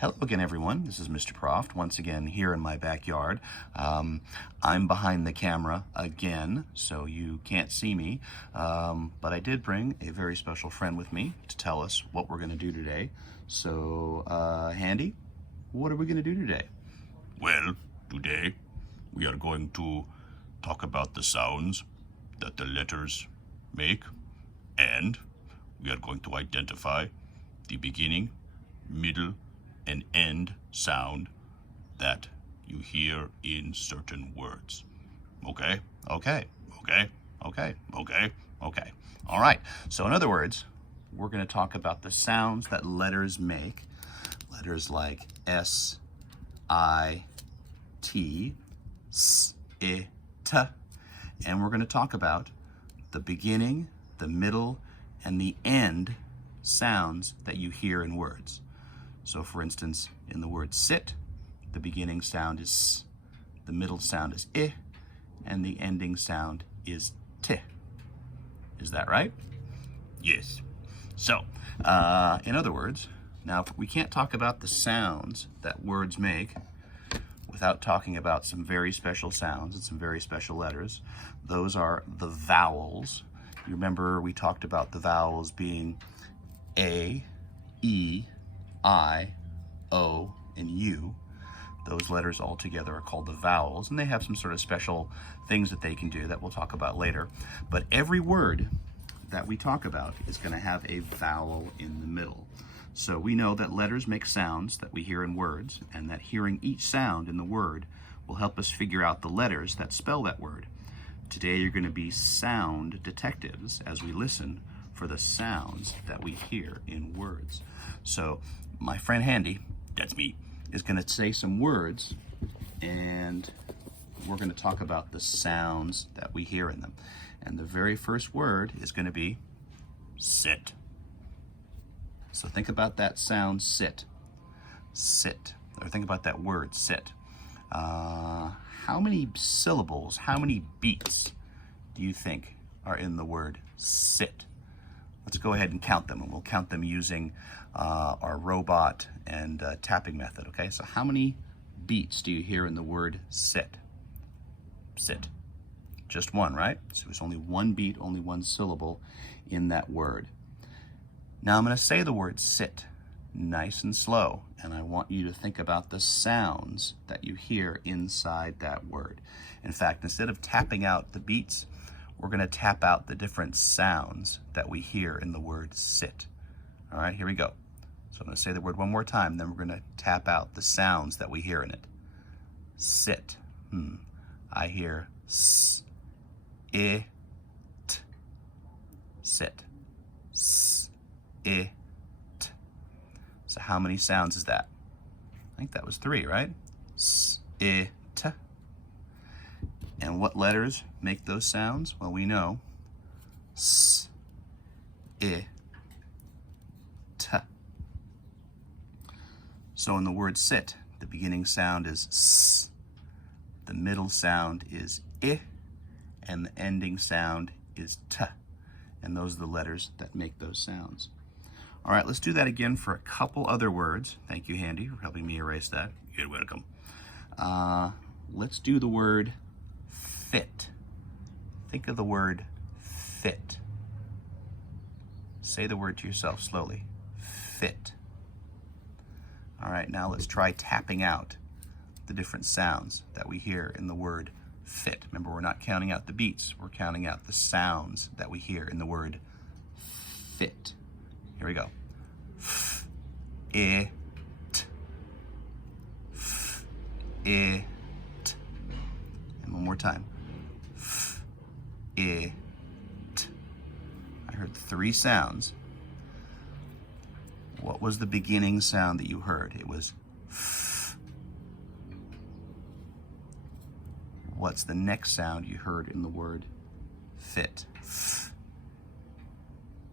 Hello again, everyone. This is Mr. Proft, once again here in my backyard. I'm behind the camera again, so you can't see me, but I did bring a very special friend with me to tell us what we're going to do today. So, Handy, what are we going to do today? Well, today we are going to talk about the sounds that the letters make, and we are going to identify the beginning, middle, and end sound that you hear in certain words. Okay? Okay. Okay? Okay. Okay? Okay. All right. So in other words, we're going to talk about the sounds that letters make. Letters like S, I, T, S, I, T. And we're going to talk about the beginning, the middle, and the end sounds that you hear in words. So for instance, in the word sit, the beginning sound is S, the middle sound is I, and the ending sound is T. Is that right? Yes. So, in other words, now we can't talk about the sounds that words make without talking about some very special sounds and some very special letters. Those are the vowels. You remember we talked about the vowels being A, E, I, O, and U. Those letters all together are called the vowels, and they have some sort of special things that they can do that we'll talk about later. But every word that we talk about is going to have a vowel in the middle. So we know that letters make sounds that we hear in words, and that hearing each sound in the word will help us figure out the letters that spell that word. Today you're going to be sound detectives as we listen for the sounds that we hear in words. So my friend Handy, That's me. is going to say some words, and we're going to talk about the sounds that we hear in them. And the very first word is going to be Sit. So think about that sound, sit. Sit. Or think about that word, sit. How many syllables, how many beats do you think are in the word sit? Let's go ahead and count them, and we'll count them using our robot and tapping method, okay? So how many beats do you hear in the word sit? Sit. Just one, right? So there's only one beat, only one syllable in that word. Now I'm going to say the word sit nice and slow, and I want you to think about the sounds that you hear inside that word. In fact, instead of tapping out the beats, we're going to tap out the different sounds that we hear in the word sit. All right, here we go. So I'm going to say the word one more time, then we're going to tap out the sounds that we hear in it. Sit. I hear S, I, T. Sit. S, I, T. So how many sounds is that? I think that was 3, right? S, I, T. And what letters make those sounds? Well, we know S, I, T. So in the word sit, the beginning sound is S, the middle sound is I, and the ending sound is T. And those are the letters that make those sounds. All right, let's do that again for a couple other words. Thank you, Handy, for helping me erase that. You're welcome. Let's do the word fit. Think of the word fit. Say the word to yourself slowly. Fit. All right, now let's try tapping out the different sounds that we hear in the word fit. Remember, we're not counting out the beats. We're counting out the sounds that we hear in the word fit. Here we go. F, I, T. F, I, T. And one more time. F, I, T. I heard 3 sounds. What was the beginning sound that you heard? It was F. What's the next sound you heard in the word fit? F,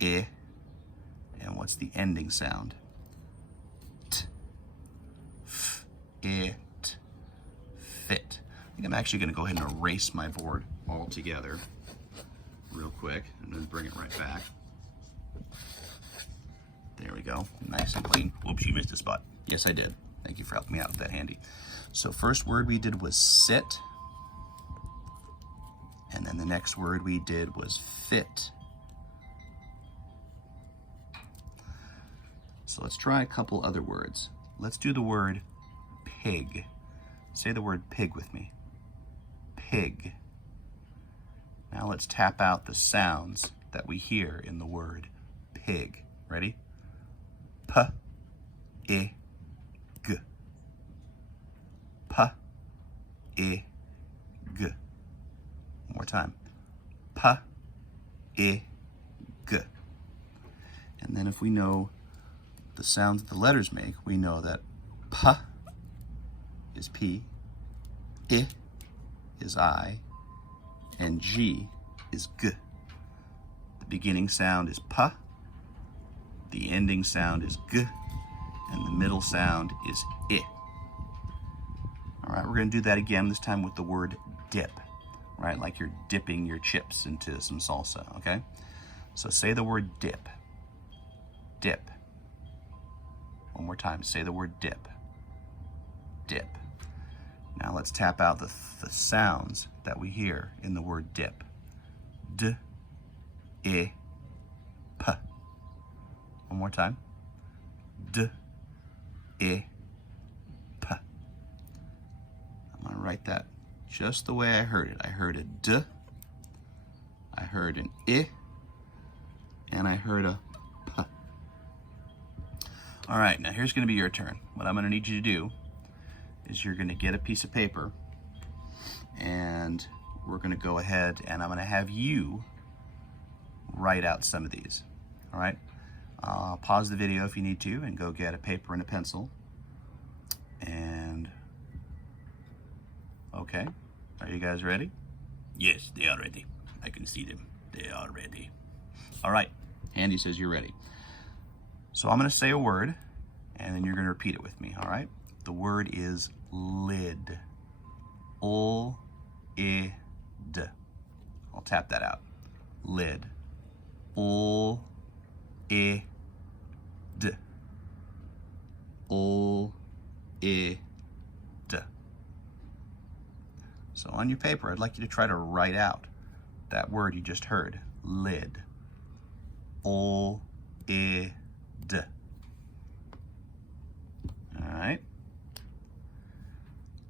I. And what's the ending sound? T. F, I, T. Fit. I think I'm actually going to go ahead and erase my board altogether real quick and then bring it right back. There we go. Nice and clean. Oops, you missed a spot. Yep. Yes, I did. Thank you for helping me out with that, Handy. So first word we did was sit. And then the next word we did was fit. So let's try a couple other words. Let's do the word pig. Say the word pig with me. Pig. Now let's tap out the sounds that we hear in the word pig. Ready? P, I, G. P, I, G. One more time. P, I, G. And then if we know the sounds that the letters make, we know that P is P, I is I, and G is G. The beginning sound is P, the ending sound is G, and the middle sound is I. All right, we're going to do that again, this time with the word dip, right? Like you're dipping your chips into some salsa, okay? So say the word dip. Dip. One more time, say the word dip. Dip. Now let's tap out the sounds that we hear in the word dip. D, I, P. One more time. D, I, P. I'm going to write that just the way I heard it. I heard a D, I heard an I, and I heard a P. All right, now here's going to be your turn. What I'm going to need you to do is you're going to get a piece of paper, and we're going to go ahead and I'm going to have you write out some of these. All right? Pause the video if you need to and go get a paper and a pencil. And, okay, are you guys ready? Yes, they are ready. I can see them. They are ready. All right, Handy says you're ready. So I'm going to say a word, and then you're going to repeat it with me, all right? The word is lid. L-I-D. I'll tap that out. Lid. L-I-D. L-I-D. So on your paper, I'd like you to try to write out that word you just heard. Lid. L-I-D. All right.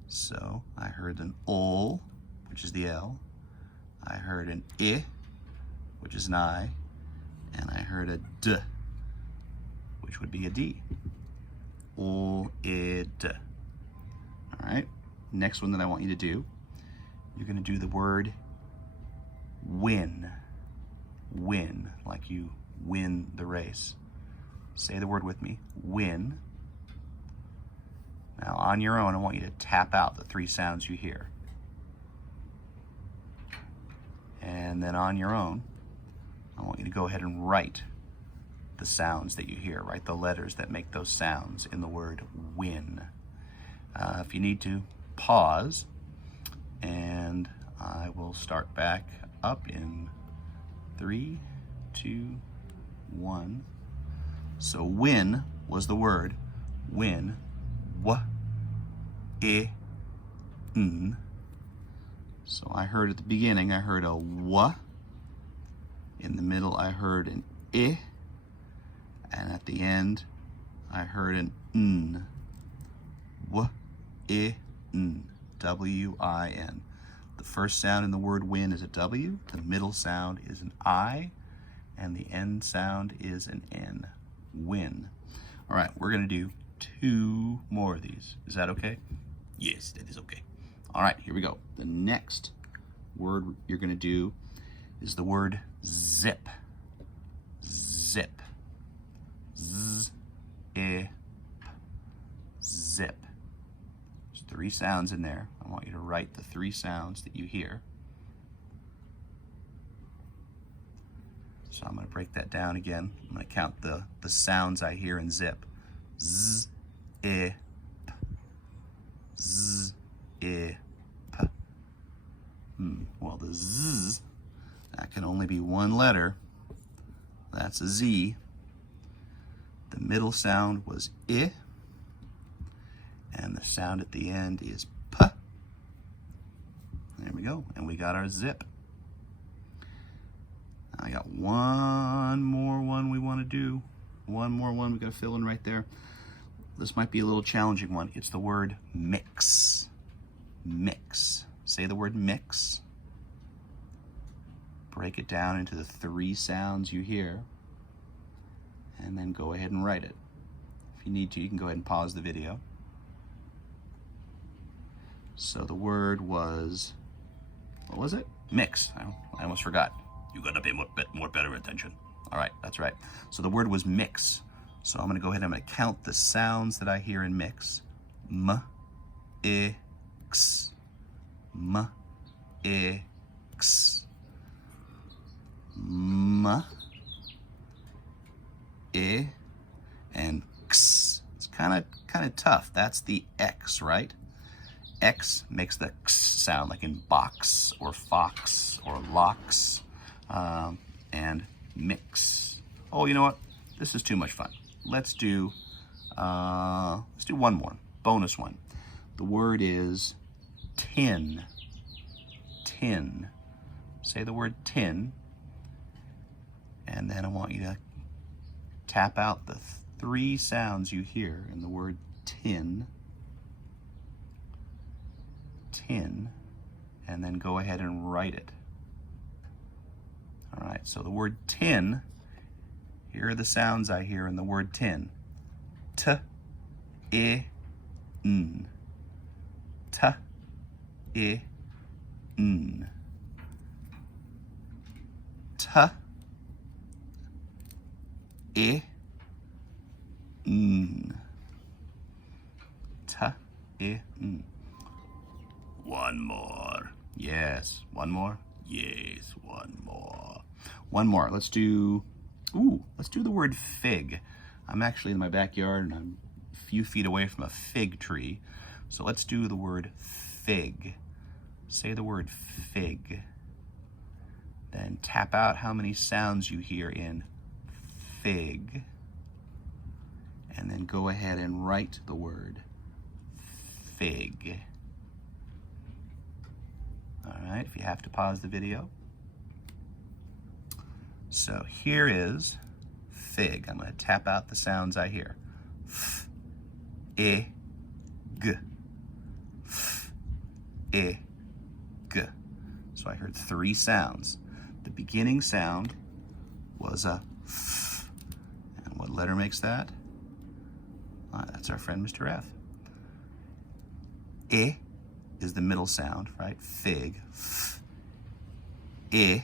So I heard an ol, which is the L. I heard an I, which is an I. And I heard a D, which would be a D. Ol-I-D. All right. Next one that I want you to do, you're going to do the word win. Win, like you win the race. Say the word with me. Win. Now, on your own, I want you to tap out the three sounds you hear. And then on your own, I want you to go ahead and write the sounds that you hear. Write the letters that make those sounds in the word win. If you need to, pause, and I will start back up in 3, 2, 1. So win was the word. Win. W-I-N. So I heard at the beginning, I heard a W. In the middle, I heard an I. And at the end, I heard an N. W-I-N. W-I-N. The first sound in the word win is a W. The middle sound is an I. And the end sound is an N. Win. All right, we're going to do 2 more of these. Is that okay? Yes, that is okay. All right, here we go. The next word you're going to do is the word zip. Zip. Z-I-P. Zip. There's 3 sounds in there. I want you to write the 3 sounds that you hear. So I'm going to break that down again. I'm going to count the sounds I hear in zip. Z-I-P. Z-I-P. Well, the Z, that can only be one letter. That's a Z. The middle sound was I. And the sound at the end is P. There we go. And we got our zip. I got one more one we want to do. One more one we got to fill in right there. This might be a little challenging one. It's the word mix. Mix. Say the word mix. Break it down into the 3 sounds you hear. And then go ahead and write it. If you need to, you can go ahead and pause the video. So the word was, what was it? Mix. I almost forgot. You gotta pay more better attention. All right, that's right. So the word was mix. So I'm gonna go ahead and I'm gonna count the sounds that I hear in mix. M, I, X. M, I, X. M, I, and X. It's kind of tough. That's the X, right? X makes the X sound, like in box or fox or locks, and mix. Oh, you know what? This is too much fun. Let's do one more, bonus one. The word is tin. Tin. Say the word tin, and then I want you to tap out the 3 sounds you hear in the word tin. Tin, and then go ahead and write it. All right, so the word tin, here are the sounds I hear in the word tin. T, I, N. T, I, N. T, I, N. T, I, N. One more. Yes. One more? Yes, one more. One more. Let's do the word fig. I'm actually in my backyard and I'm a few feet away from a fig tree. So let's do the word fig. Say the word fig. Then tap out how many sounds you hear in fig. And then go ahead and write the word fig. All right, if you have to pause the video. So here is fig. I'm going to tap out the sounds I hear. F, I, G. F, I, G. So I heard 3 sounds. The beginning sound was a F. And what letter makes that? That's our friend Mr. F. I is the middle sound, right? Fig. F, I.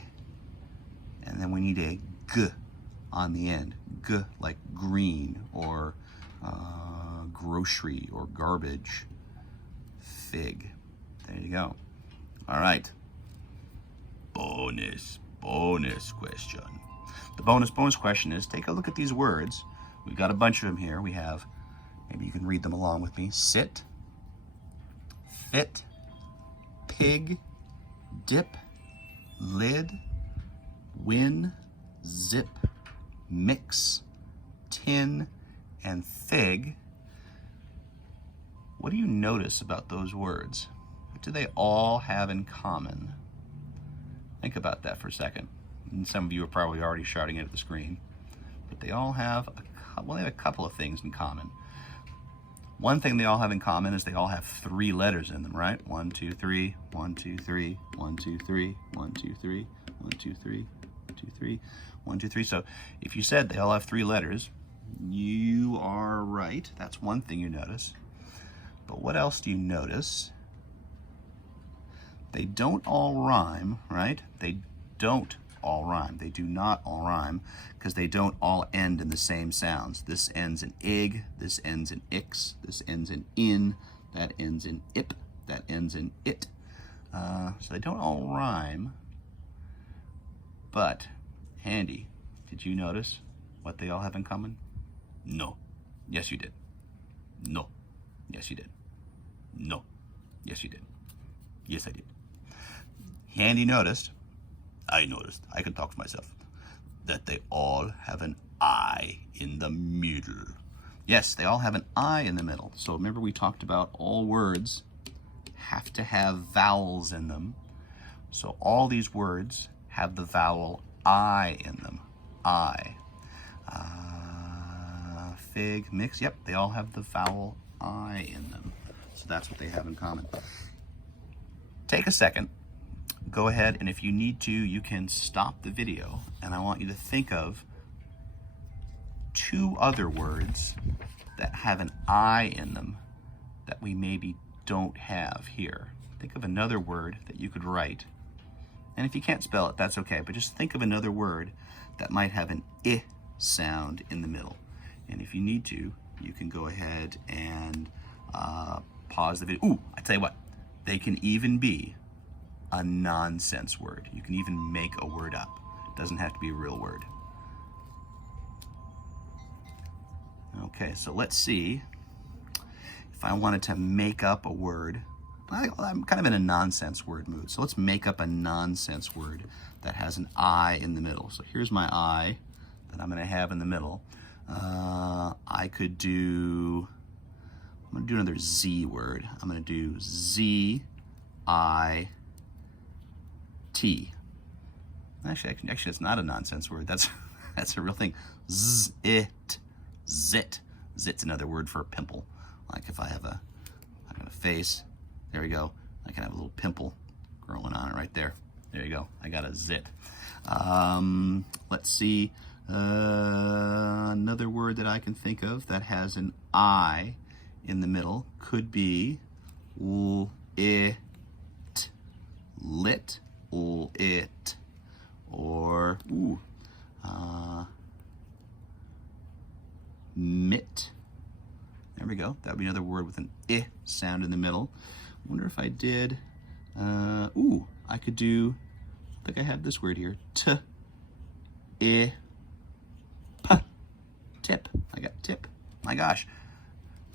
And then we need a G on the end. G like green or grocery or garbage. Fig. There you go. All right. Bonus question. The bonus question is, take a look at these words. We've got a bunch of them here. We have, maybe you can read them along with me. Sit, fit, pig, dip, lid, win, zip, mix, tin, and fig. What do you notice about those words? What do they all have in common? Think about that for a second. And some of you are probably already shouting it at the screen. But they all have a couple of things in common. One thing they all have in common is they all have 3 letters in them, right? 1, 2, 3, 1, 2, 3, 1, 2, 3, 1, 2, 3, 1, 2, 3, 1, 2, 3, 1, 2, 3. So if you said they all have 3 letters, you are right. That's one thing you notice. But what else do you notice? They don't all rhyme, right? They don't all rhyme. They do not all rhyme because they don't all end in the same sounds. This ends in ig, this ends in ix, this ends in, that ends in ip, that ends in it. So they don't all rhyme. But, Handy, did you notice what they all have in common? No. Yes, you did. No. Yes, you did. No. Yes, you did. Yes, I did. Handy noticed. I noticed, I can talk for myself, that they all have an I in the middle. Yes, they all have an I in the middle. So remember we talked about all words have to have vowels in them. So all these words have the vowel I in them. I. Fig, mix, yep, they all have the vowel I in them. So that's what they have in common. Take a second, go ahead, and if you need to, you can stop the video, and I want you to think of 2 other words that have an I in them that we maybe don't have here. Think of another word that you could write. And if you can't spell it, that's okay, but just think of another word that might have an I sound in the middle. And if you need to, you can go ahead and pause the video. Ooh, I tell you what, they can even be a nonsense word. You can even make a word up. It doesn't have to be a real word. Okay, so let's see if I wanted to make up a word. I'm kind of in a nonsense word mood. So let's make up a nonsense word that has an I in the middle. So here's my I that I'm going to have in the middle. I could do, I'm going to do another Z word. I'm going to do Z-I-T. Actually, it's not a nonsense word. That's a real thing. Z-it. Zit. Zit's another word for a pimple. Like if I have a face, there we go. I can have a little pimple growing on it right there. There you go. I got a zit. Let's see. Another word that I can think of that has an I in the middle could be it, lit, it, or mit. There we go. That would be another word with an I sound in the middle. I wonder if I did, I could do, I think I have this word here, tip. I got tip. My gosh.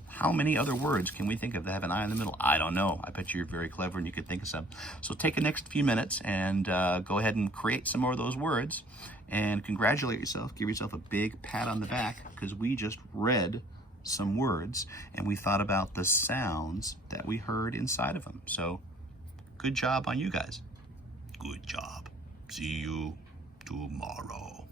How many other words can we think of that have an I in the middle? I don't know. I bet you're very clever and you could think of some. So take the next few minutes and go ahead and create some more of those words and congratulate yourself. Give yourself a big pat on the back because we just read some words and we thought about the sounds that we heard inside of them. So good job on you guys. Good job. See you tomorrow.